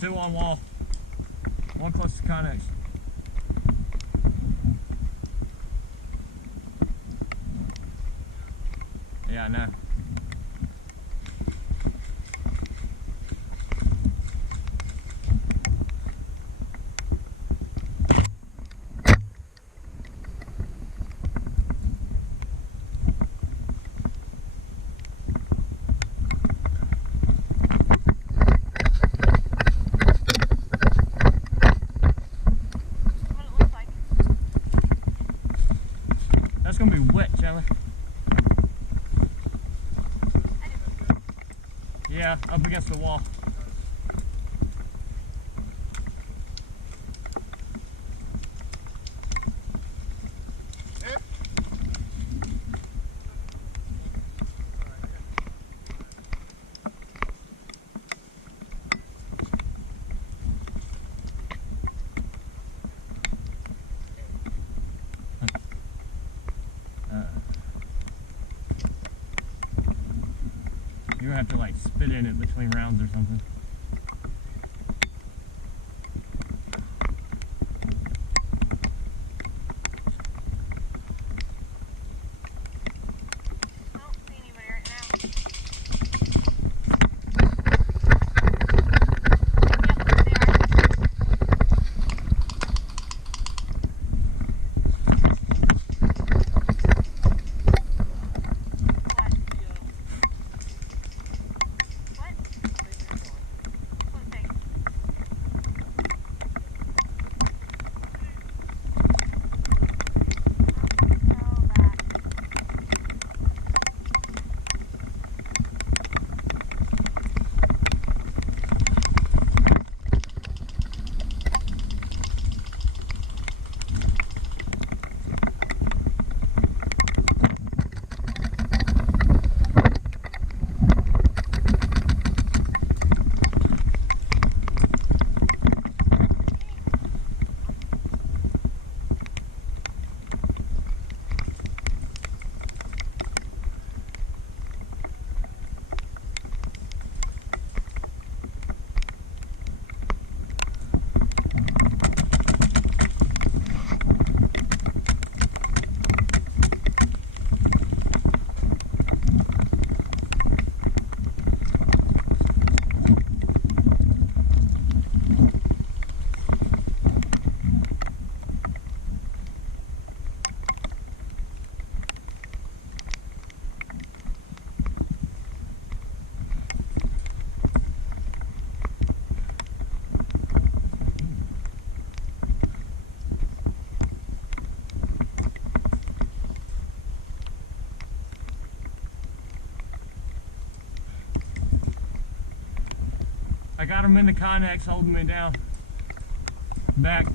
Two on wall. One close to Connex. Yeah, I know. That's gonna be wet, Chandler. Yeah, up against the wall. You're gonna have to like spit in it between rounds or something. I don't see anybody right now. I got him in the Connex holding me down. Back.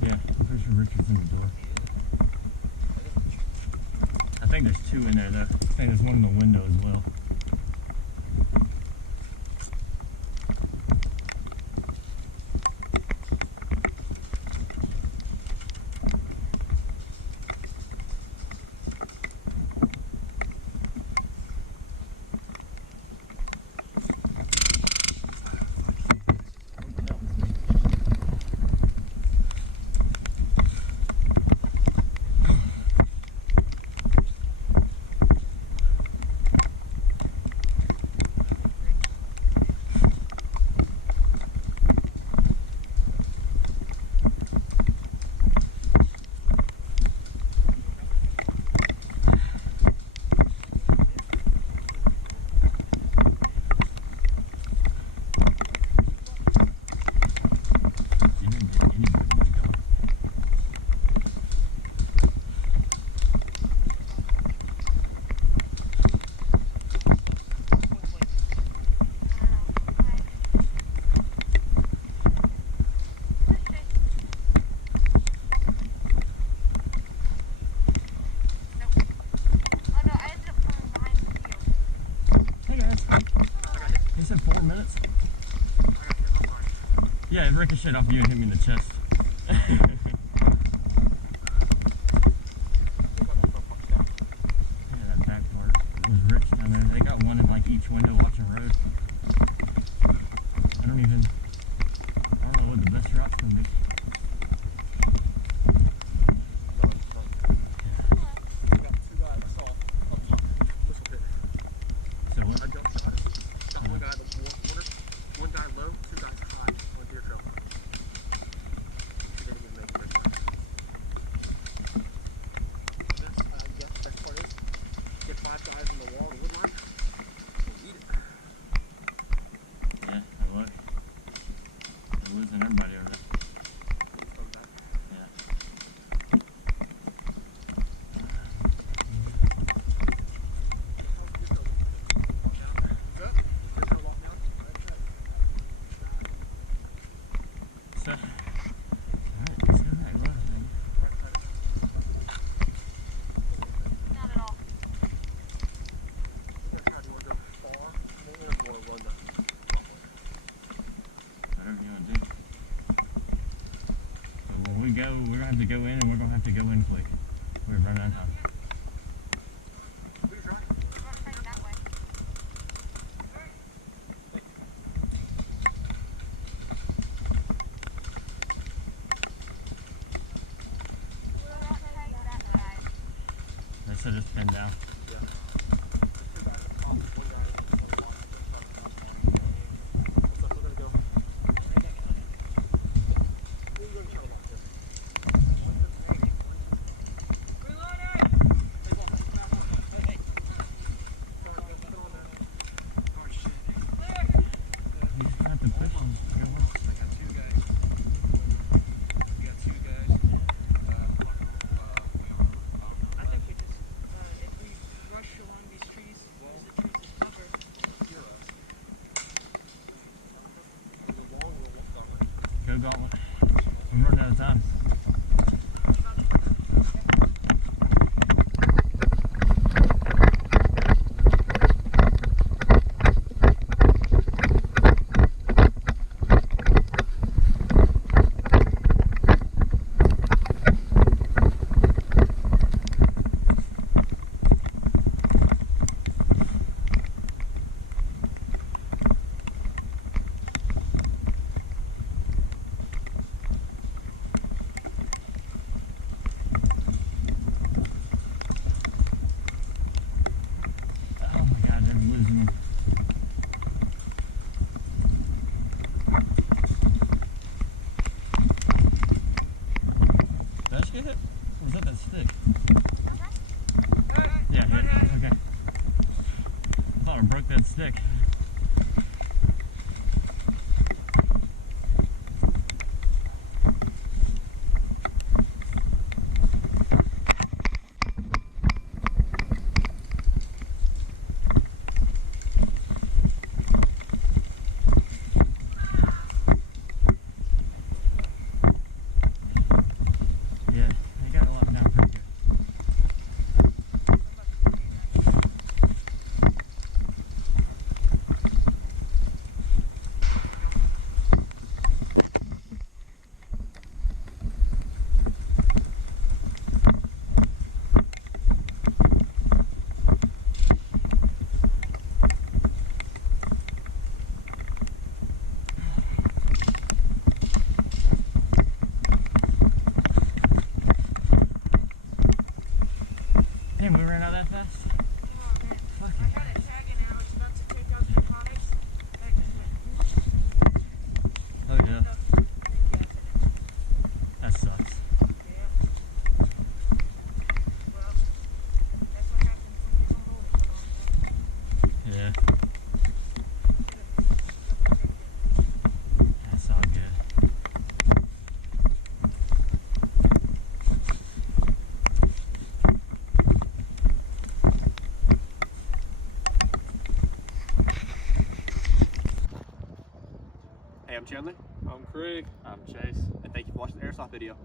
Yeah, I'm pretty sure Richard's in the door. I think there's two in there though. I think there's one in the window as well. Yeah, it ricocheted off you and hit me in the chest. Yeah, that back part was rich down there. They got one in like each window watching road. I don't know what the best route's gonna be. We got two guys I saw up top. Listen to it. So what? I jumped shot it. Got one guy in the corner, one guy low, two guys high on deer trail. She didn't even make it this time. Best part is, get 5 guys in the wall, the wood line, we'll eat it. Yeah, I look. They're losing everybody over there. Let's come back. Yeah. So, alright, let's go back left, baby. Not at all. Whatever you want to do. But when we go, we're going to have to go in and we're going to have to go in quick. We're running out of time. We're heading that way. We're not heading that side. They said it's pinned down. You just have to push them. Go on. I think we just, if we rush along these trees, use the trees as cover. Go Gauntlet. I'm running out of time. Oh my god, they're losing them. Did I just get hit? Or was that stick? Yeah, hit. Okay. I thought I broke that stick. Yeah, they got a lot down pretty good. Damn, we ran out that fast? Oh man, I Fucking had a tag and I was about to take out the comics. I just went, oh yeah, enough gas in it. that sucks. Yeah. Well, that's what happens when you don't always put on them. Yeah, that's all good. Hey, I'm Chandler. I'm Craig. I'm Chase. And thank you for watching the Airsoft video.